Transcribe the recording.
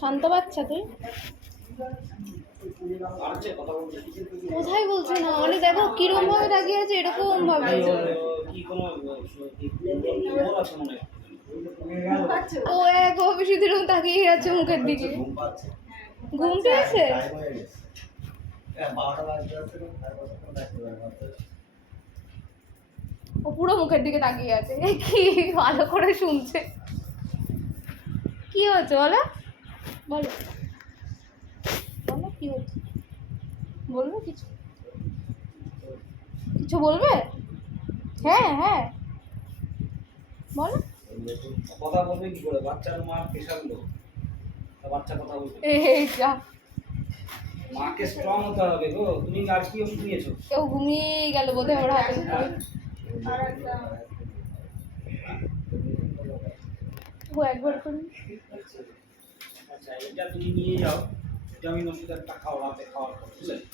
শান্ত বাচ্চা তুই কোথায় বলছে না মানে দেখো কিরকম ভাবে তাকিয়ে আছে এরকম ভাবে ও একভাবে শুধু এরকম তাকিয়ে আছে মুখের দিকে ঘুম পেয়েছে ও পুরো মুখের দিকে তাকিয়ে আছে কি ভালো করে শুনছে কি হচ্ছে বলো বলো বলো কি হচ্ছে বলবে কিছু কিছু বলবে হ্যাঁ হ্যাঁ বলো কথা বলবে কি করে বাচ্চার মা প্রেশার লো বাচ্চা কথা বলবে এই যা মাকে স্ট্রং হতে হবে গো তুমি আর কি ওষুধ নিয়েছো কেউ ঘুমিয়ে গেল বোধহয় ওর হাতে ও একবার করুন আচ্ছা এটা তুমি নিয়ে যাও ভিটামিন ওষুধ একটা খাওয়াতে খাওয়ার পর বুঝলে